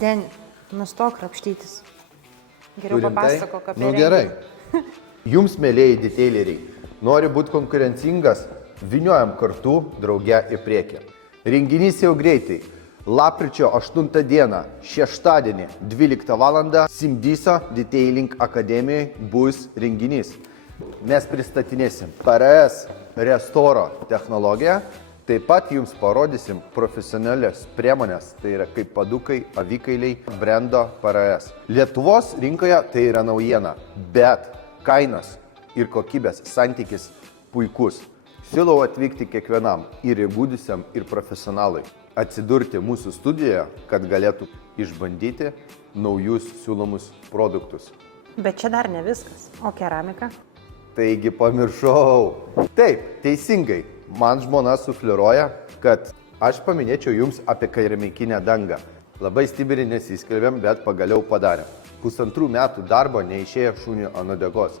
Deni, nustok krapštytis. Geriau Tu rimtai? papasakok apie Nu gerai. Jums, mėlėjai detaileriai, nori būti konkurencingas, vyniojam kartu drauge į priekį. Renginys jau greitai. Lapkričio 8 dieną, šeštadienį, 12 val. Simdyso Detailing akademijoje bus renginys. Mes pristatinėsim PRS Restoro technologiją, taip pat jums parodysim profesionalias priemonės, tai yra kaip padukai, avikailiai, brendo PRS. Lietuvos rinkoje tai yra naujiena, bet kainos ir kokybės santykis puikus. Siūlau atvykti kiekvienam ir įgudusiam, ir profesionalui. Atsidurti mūsų studijoje, kad galėtų išbandyti naujus siūlomus produktus. Bet čia dar ne viskas. O keramika? Taigi pamiršau. Taip, teisingai. Man žmona sufliruoja, kad aš paminėčiau jums apie keramikinę dangą. Labai stipriai nesiskelbėm, bet pagaliau padarėm. 1,5 metų darbo neišėjo šunių ant uodegos.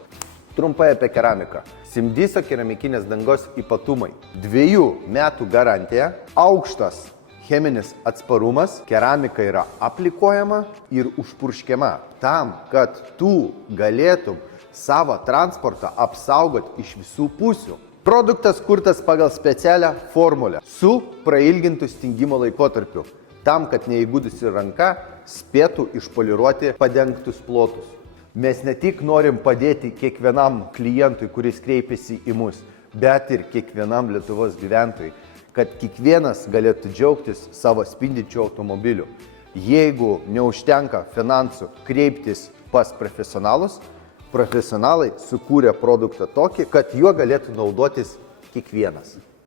Trumpai apie keramiką. Simdyso keramikinės dangos ypatumai. 2 metų garantija, aukštas cheminis atsparumas, keramika yra aplikuojama ir užpurškiama tam, kad tu galėtum savo transportą apsaugoti iš visų pusių. Produktas kurtas pagal specialią formulę su prailgintų stingimo laikotarpiu, tam, kad neįgudusi ranka spėtų išpoliruoti padengtus plotus. Mes ne tik norim padėti kiekvienam klientui, kuris kreipiasi į mus, bet ir kiekvienam Lietuvos gyventojui, kad kiekvienas galėtų džiaugtis savo spindinčiu automobiliu. Jeigu neužtenka finansų kreiptis pas profesionalus, profesionalai sukūrė produktą tokį, kad juo galėtų naudotis kiekvienas.